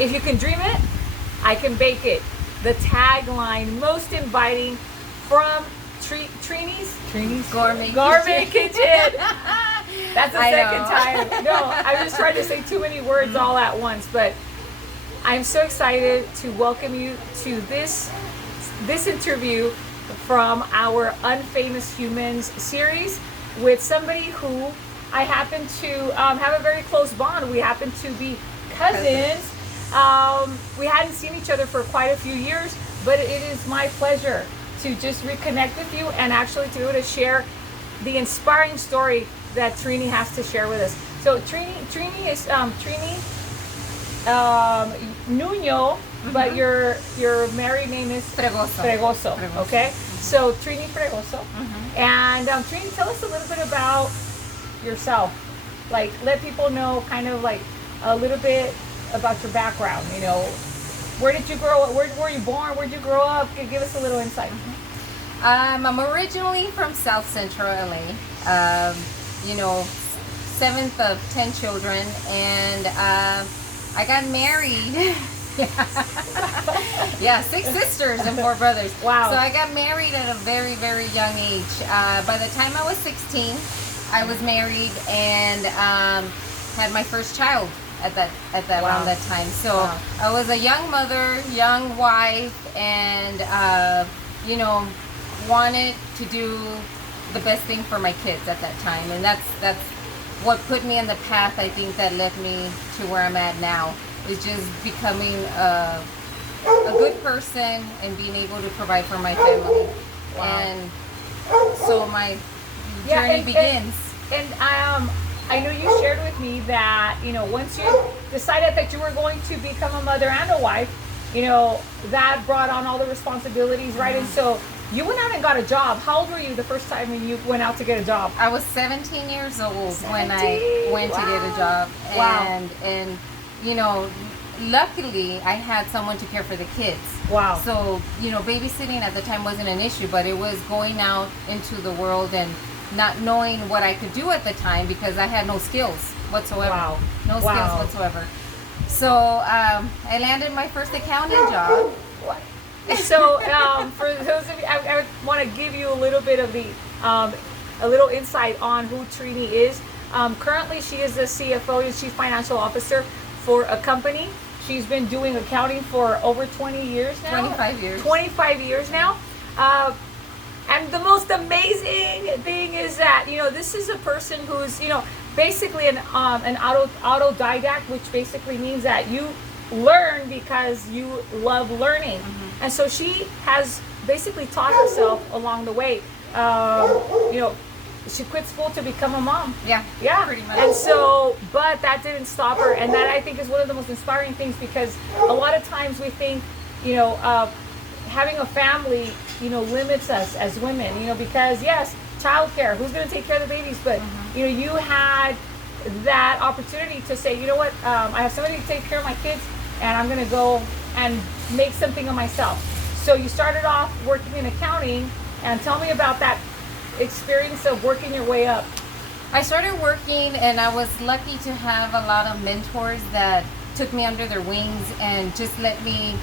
If you can dream it, I can bake it. The tagline, most inviting from Trini's Gourmet Kitchen. That's the second time. No, I was trying to say too many words all at once, but I'm so excited to welcome you to this interview from our UnFamous Humans series with somebody who I happen to have a very close bond. We happen to be cousins. We hadn't seen each other for quite a few years, but it is my pleasure to just reconnect with you and actually to be able to share the inspiring story that Trini has to share with us. So Trini is Trini Nuno, but your married name is Fregoso. Okay, so Trini Fregoso. And Trini, tell us a little bit about yourself. Like, let people know kind of like a little bit about your background. You know, where did you grow up? Where were you born? Where did you grow up? Give us a little insight. I'm originally from South Central LA. You know, 7th of 10 children, and I got married. Yeah, 6 sisters and 4 brothers. Wow. So I got married at a very, very young age. By the time I was 16, I was married and had my first child at that around that time. So I was a young mother, young wife, and you know, wanted to do the best thing for my kids at that time, and that's what put me on the path, I think, that led me to where I'm at now. Is just becoming a good person and being able to provide for my family. And so my journey begins. And I know you shared with me that, you know, once you decided that you were going to become a mother and a wife, you know, that brought on all the responsibilities, right? And so you went out and got a job. How old were you the first time when you went out to get a job? I was 17 years old when I went to get a job. And you know, luckily I had someone to care for the kids. Wow. So, you know, babysitting at the time wasn't an issue, but it was going out into the world and not knowing what I could do at the time because I had no skills whatsoever. Wow. No skills whatsoever. So I landed my first accounting job. So for those of you, I want to give you a little bit of the a little insight on who Trini is. Currently, she is the CFO, and Chief Financial Officer for a company. She's been doing accounting for over 20 years now. 25 years. 25 years now. And the most amazing thing is that, you know, this is a person who's, you know, basically an autodidact, which basically means that you learn because you love learning. And so she has basically taught herself along the way. You know, she quit school to become a mom. Yeah, pretty much. And so, but that didn't stop her, and that I think is one of the most inspiring things, because a lot of times we think, you know, having a family, you know, limits us as women, you know, because yes, childcare, who's going to take care of the babies? But you know, you had that opportunity to say, you know what, I have somebody to take care of my kids, and I'm going to go and make something of myself. So you started off working in accounting, and tell me about that experience of working your way up. I started working, and I was lucky to have a lot of mentors that took me under their wings and just let me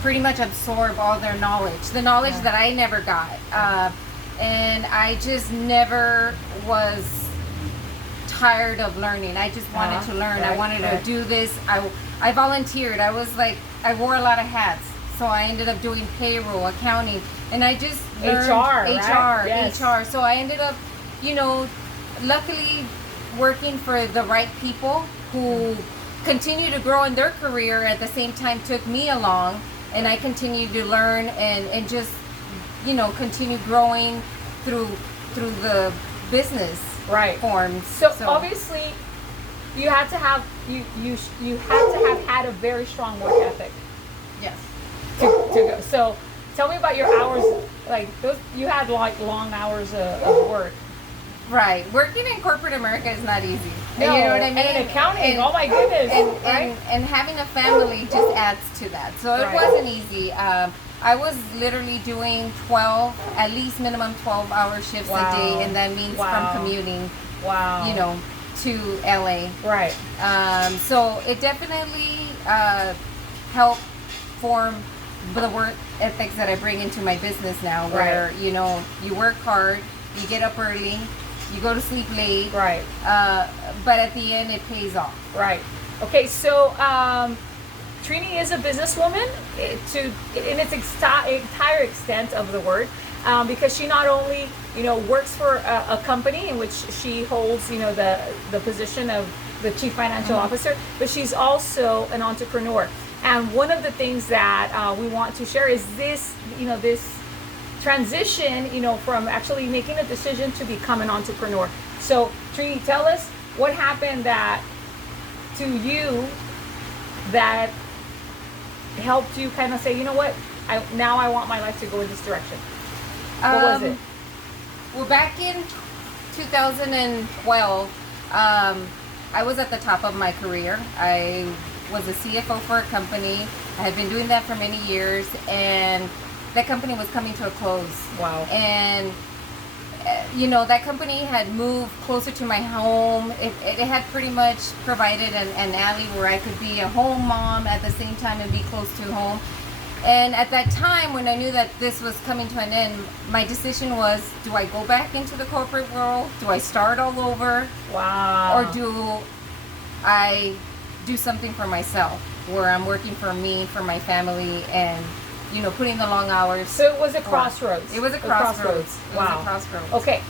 pretty much absorb all their knowledge, the knowledge that I never got. And I just never was tired of learning. I just wanted to learn. I wanted to do this. I volunteered. I was like, I wore a lot of hats. So I ended up doing payroll, accounting, and I just learned HR. So I ended up, you know, luckily working for the right people who continue to grow in their career, at the same time took me along, and I continued to learn and just, you know, continue growing through the business forms. So obviously you had to have you had to have had a very strong work ethic. Yes. To go. So tell me about your hours, like those, you had like long hours of work. Right. Working in corporate America is not easy. No, you know what I mean? And in accounting, oh my goodness. And having a family just adds to that. So it wasn't easy. I was literally doing at least minimum 12-hour shifts a day, and that means from commuting, you know, to LA. Right. So it definitely help form the work ethics that I bring into my business now, where Right. you know, you work hard, you get up early, you go to sleep late, Right. but at the end it pays off. Right. Okay, so Trini is a businesswoman in its entire extent of the word, because she not only, you know, works for a company in which she holds, you know, the position of the chief financial officer, but she's also an entrepreneur. And one of the things that we want to share is this, you know, this transition, you know, from actually making a decision to become an entrepreneur. So Trini, tell us what happened to you that helped you kind of say, you know what, I want my life to go in this direction. What was it? Well, back in 2012, I was at the top of my career. I was a CFO for a company. I had been doing that for many years, and that company was coming to a close. Wow. And you know, that company had moved closer to my home. It had pretty much provided an alley where I could be a home mom at the same time and be close to home. And at that time, when I knew that this was coming to an end, my decision was, do I go back into the corporate world? Do I start all over? Wow. Or do I do something for myself, where I'm working for me, for my family, and, you know, putting the long hours? So it was a crossroads. It was a crossroads. It was Wow. a crossroads. Okay.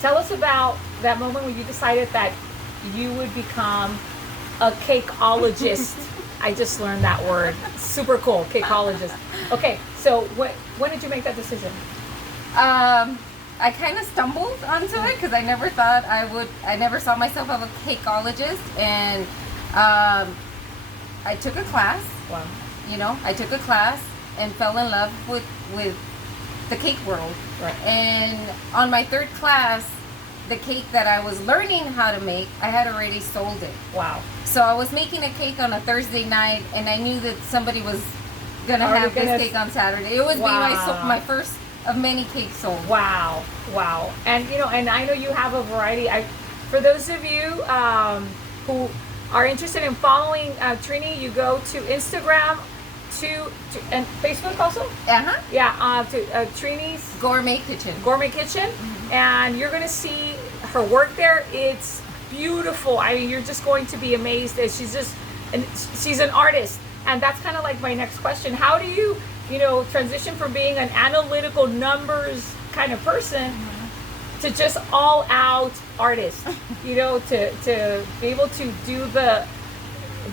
Tell us about that moment when you decided that you would become a cakeologist. I just learned that word. Super cool, cakeologist. Okay, so when did you make that decision? I kind of stumbled onto it because I never thought I never saw myself as a cakeologist, and I took a class. Wow. You know, I took a class and fell in love with the cake world. Right. And on my third class, the cake that I was learning how to make, I had already sold it. Wow. So I was making a cake on a Thursday night, and I knew that somebody was gonna Already have this cake on Saturday. It was Wow. my first of many cakes sold. Wow. Wow. And you know, and I know you have a variety. For those of you who are interested in following Trini, you go to Instagram and Facebook also. Yeah. To Trini's Gourmet Kitchen. Gourmet Kitchen, and you're gonna see her work there. It's beautiful. I mean, you're just going to be amazed. That she's an artist, and that's kind of like my next question. How do you transition from being an analytical numbers kind of person to just all out artist? To be able to do the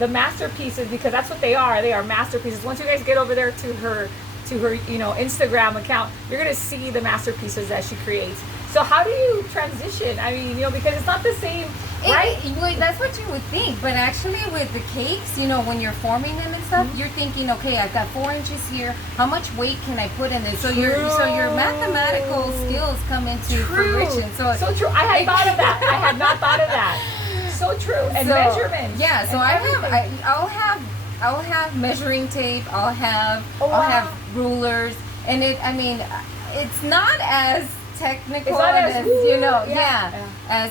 masterpieces, because that's what they are. They are masterpieces. Once you guys get over there to her Instagram account, you're gonna see the masterpieces that she creates. So how do you transition? I mean, because it's not the same, right? That's what you would think, but actually with the cakes, when you're forming them and stuff, you're thinking, okay, I've got 4 inches here. How much weight can I put in this? So your mathematical skills come into fruition. So true. I had thought of that. I had not thought of that. So true. And measurements. Yeah. So I'll have measuring tape. I'll have rulers, and it's not as technical as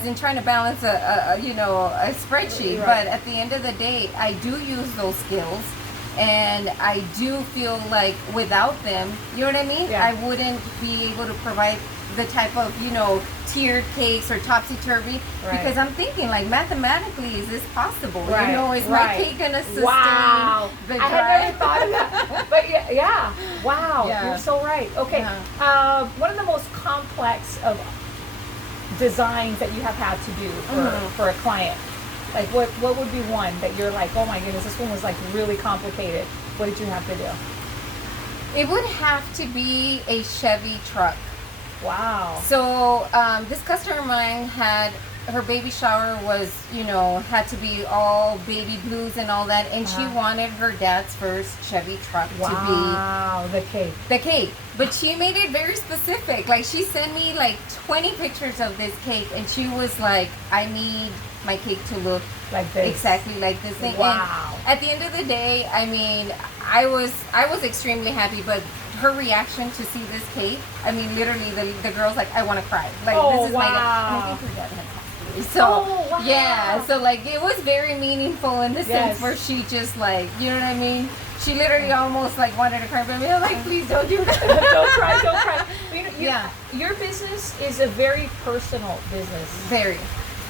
in trying to balance a spreadsheet. Right. But at the end of the day, I do use those skills, and I do feel like without them, you know what I mean? Yeah. I wouldn't be able to provide the type of tiered cakes or topsy-turvy, because I'm thinking, like, mathematically, is this possible? Right. Is my cake gonna sustain the drive? I had never thought of that. But yeah. Wow. Yeah. You're so right. Okay. One of the most complex of designs that you have had to do for a client, like what would be one that you're like, oh my goodness, this one was like really complicated? What did you have to do? It would have to be a Chevy truck. Wow. So this customer of mine had, her baby shower was, had to be all baby blues and all that, and she wanted her dad's first Chevy truck to be the cake. But she made it very specific. Like, she sent me like 20 pictures of this cake, and she was like, I need my cake to look like this, exactly like this thing. Wow. And at the end of the day, I was extremely happy, but her reaction to see this cake, literally the girl's like, I want to cry. Like, this is my dad. And I think her dad had passed birthday. So Oh, wow. yeah, so like it was very meaningful in the sense where she just like, you know what I mean? She literally almost like wanted to cry, but me, I'm like, please don't do that. Don't cry, don't cry. Your business is a very personal business. Very.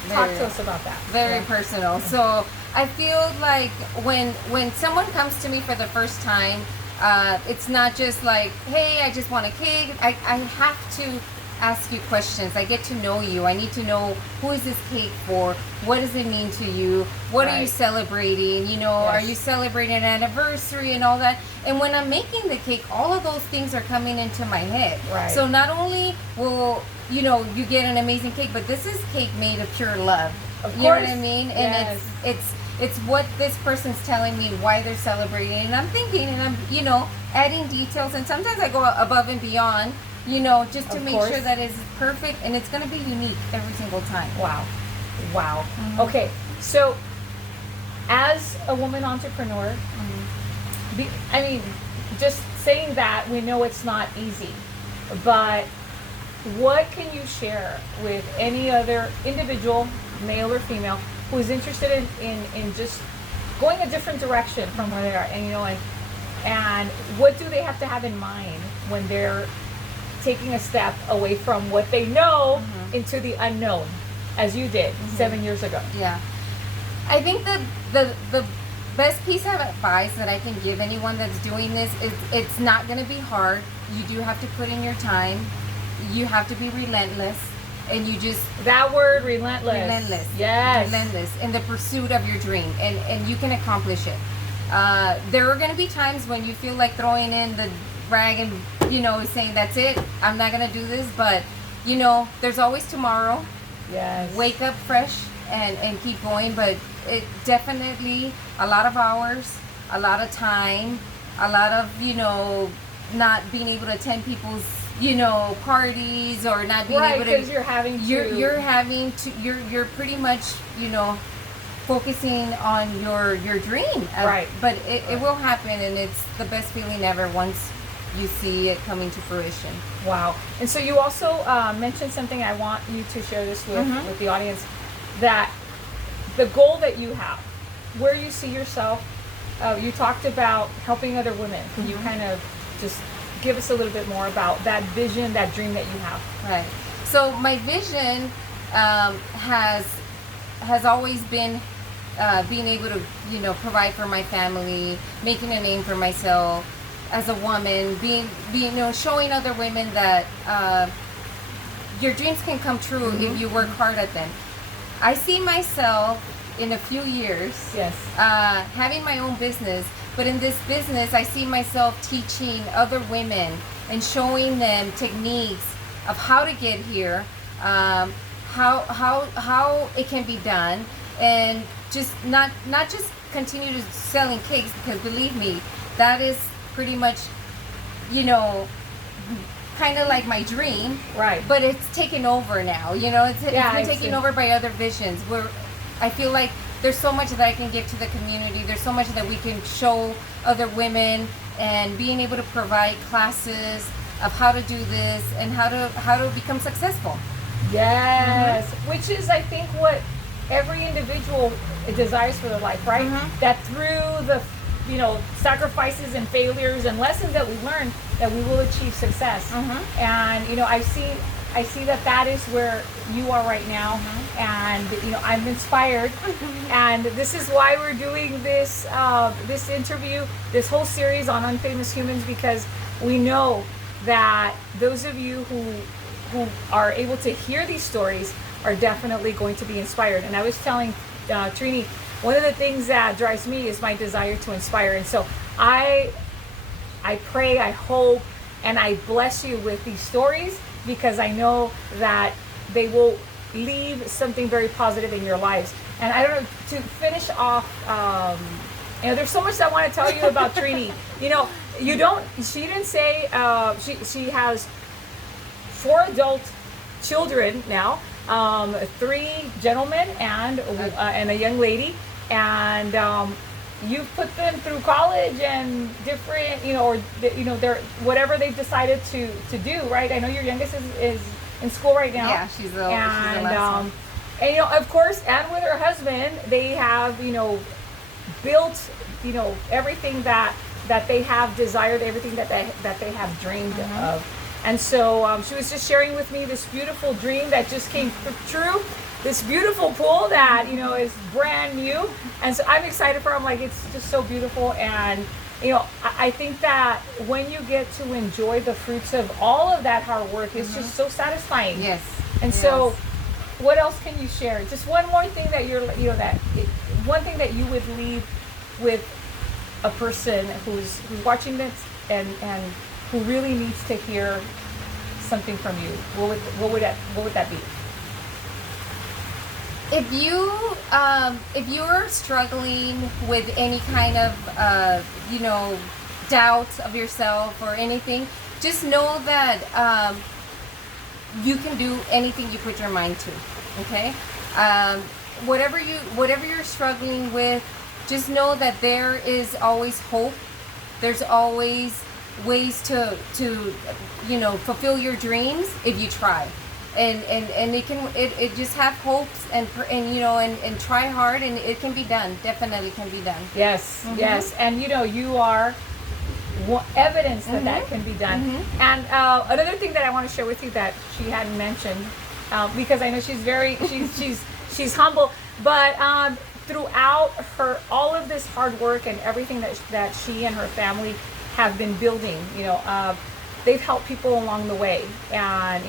Talk to us about that. Very personal. So I feel like when someone comes to me for the first time, it's not just like, hey, I just want a cake. I have to ask you questions. I get to know you. I need to know, who is this cake for? What does it mean to you? What are you celebrating? You know, are you celebrating an anniversary and all that? And when I'm making the cake, all of those things are coming into my head. Right. So not only will, you know, you get an amazing cake, but this is cake made of pure love. Of course. You know what I mean? And Yes. it's what this person's telling me, why they're celebrating, and I'm thinking, and I'm, you know, adding details, and sometimes I go above and beyond, you know, just to make sure that it's perfect and it's going to be unique every single time. Wow. Okay, so as a woman entrepreneur, I mean, just saying that, we know it's not easy, but what can you share with any other individual, male or female, who is interested in just going a different direction from where they are, and you know, and what do they have to have in mind when they're taking a step away from what they know into the unknown, as you did 7 years ago? Yeah, I think the best piece of advice that I can give anyone that's doing this is, it's not going to be hard. You do have to put in your time. You have to be relentless, and you just, that word, relentless. Yes. Relentless in the pursuit of your dream, and you can accomplish it. There are going to be times when you feel like throwing in the rag and, you know, saying, that's it, I'm not going to do this, but you know, there's always tomorrow. Yes. Wake up fresh and keep going. But it definitely, a lot of hours, a lot of time, a lot of, you know, not being able to attend people's, you know, parties, or not being able to, because you're having to, you're pretty much, you know, focusing on your dream. Right. But it will happen, and it's the best feeling ever once you see it coming to fruition. Wow. And so you also mentioned something, I want you to share this with the audience, that the goal that you have, where you see yourself, you talked about helping other women. Can you kind of just give us a little bit more about that vision, that dream that you have? Right. So my vision has always been being able to, you know, provide for my family, making a name for myself as a woman, being you know, showing other women that your dreams can come true if you work hard at them. I see myself in a few years having my own business, but in this business I see myself teaching other women and showing them techniques of how to get here, how it can be done, and just not just continue to selling cakes, because believe me, that is pretty much, you know, kind of like my dream, right? But it's taken over now. You know, it's been taken over by other visions. Where I feel like there's so much that I can give to the community. There's so much that we can show other women, and being able to provide classes of how to do this and how to become successful. Yes, which is, I think, what every individual desires for their life, right? That through the, you know, sacrifices and failures and lessons that we learn, that we will achieve success. And you know, I see that is where you are right now, and you know, I'm inspired. And this is why we're doing this this interview, this whole series on unfamous humans, because we know that those of you who are able to hear these stories are definitely going to be inspired. And I was telling Trini, one of the things that drives me is my desire to inspire. And so I pray, I hope, and I bless you with these stories, because I know that they will leave something very positive in your lives. And I don't know, to finish off, you know, there's so much I want to tell you about Trini. You know, she didn't say, she has 4 adult children now, 3 gentlemen and a young lady, and you put them through college and different, you know, or you know, they're whatever they've decided to do, right? I know your youngest is in school right now. Yeah, she's the last one. And of course, and with her husband, they have built everything that they have desired, everything that they have dreamed of. And so she was just sharing with me this beautiful dream that just came true. This beautiful pool that is brand new, and so I'm excited for her. I'm like, it's just so beautiful, and I think that when you get to enjoy the fruits of all of that hard work, it's just so satisfying. Yes. And so, what else can you share? Just one more thing that one thing that you would leave with a person who's watching this and who really needs to hear something from you. What would that be? If you're struggling with any kind of doubt of yourself or anything, just know that you can do anything you put your mind to. Okay, whatever you're struggling with, just know that there is always hope. There's always ways to fulfill your dreams if you try. And it just have hopes and try hard, and it can be done. Definitely can be done. Yes, yes, and you are evidence that can be done. And another thing that I want to share with you that she hadn't mentioned, because I know she's humble, but throughout all of this hard work and everything that she and her family have been building, they've helped people along the way. And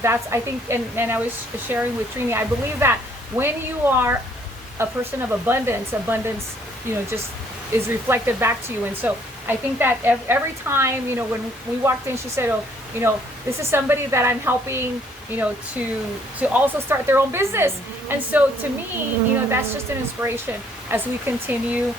that's, I think, and I was sharing with Trini, I believe that when you are a person of abundance just is reflected back to you. And so I think that every time when we walked in, she said, this is somebody that I'm helping to also start their own business. And so to me, that's just an inspiration as we continue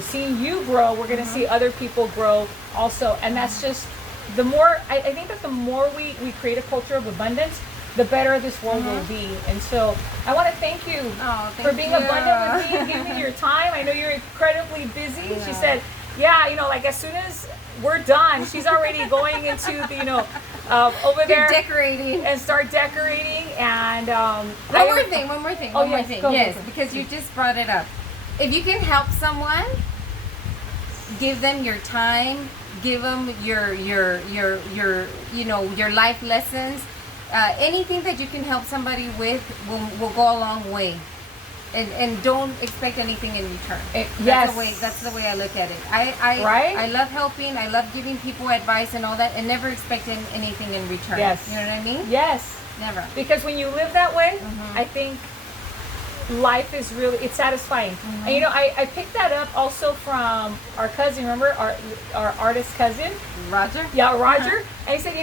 seeing you grow. We're going to see other people grow also. And that's just, the more, I think that the more we create a culture of abundance, the better this world will be. And so I want to thank you for being abundant with me and giving me your time. I know you're incredibly busy. Yeah. She said, like as soon as we're done, she's already going into the, over there decorating and start decorating. And one more thing. Go. Because you just brought it up. If you can help someone, give them your time. Give them your life lessons. Anything that you can help somebody with will go a long way. And don't expect anything in return. That's the way I look at it. I love helping. I love giving people advice and all that, and never expecting anything in return. Yes. You know what I mean? Yes. Never. Because when you live that way, I think life is it's satisfying. And I picked that up also from our cousin. Remember our artist cousin, Roger? Yeah, Roger. And he said,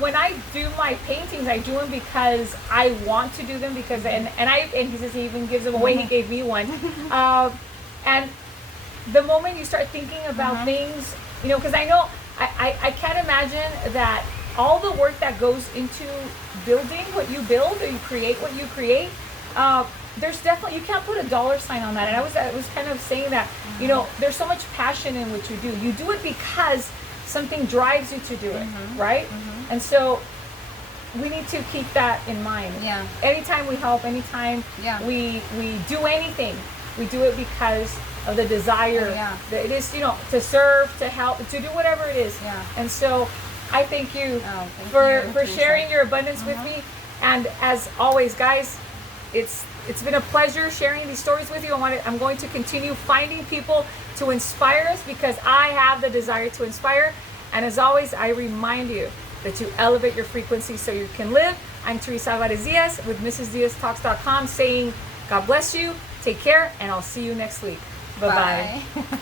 when I do my paintings, I do them because I want to do them, because and he says he even gives them away. He gave me one. And the moment you start thinking about things, because I know I can't imagine that all the work that goes into building what you build, or you create what you create. There's definitely, you can't put a dollar sign on that. And I was kind of saying that, there's so much passion in what you do. You do it because something drives you to do it, right? And so we need to keep that in mind. Yeah. Anytime we help, anytime we do anything, we do it because of the desire that it is, to serve, to help, to do whatever it is. Yeah. And so I thank you for sharing your abundance with me. And as always, guys, it's been a pleasure sharing these stories with you. I'm going to continue finding people to inspire us, because I have the desire to inspire. And as always, I remind you that you elevate your frequency so you can live. I'm Theresa Alvarez-Diaz with MrsDiazTalks.com, saying God bless you, take care, and I'll see you next week. Bye-bye. Bye.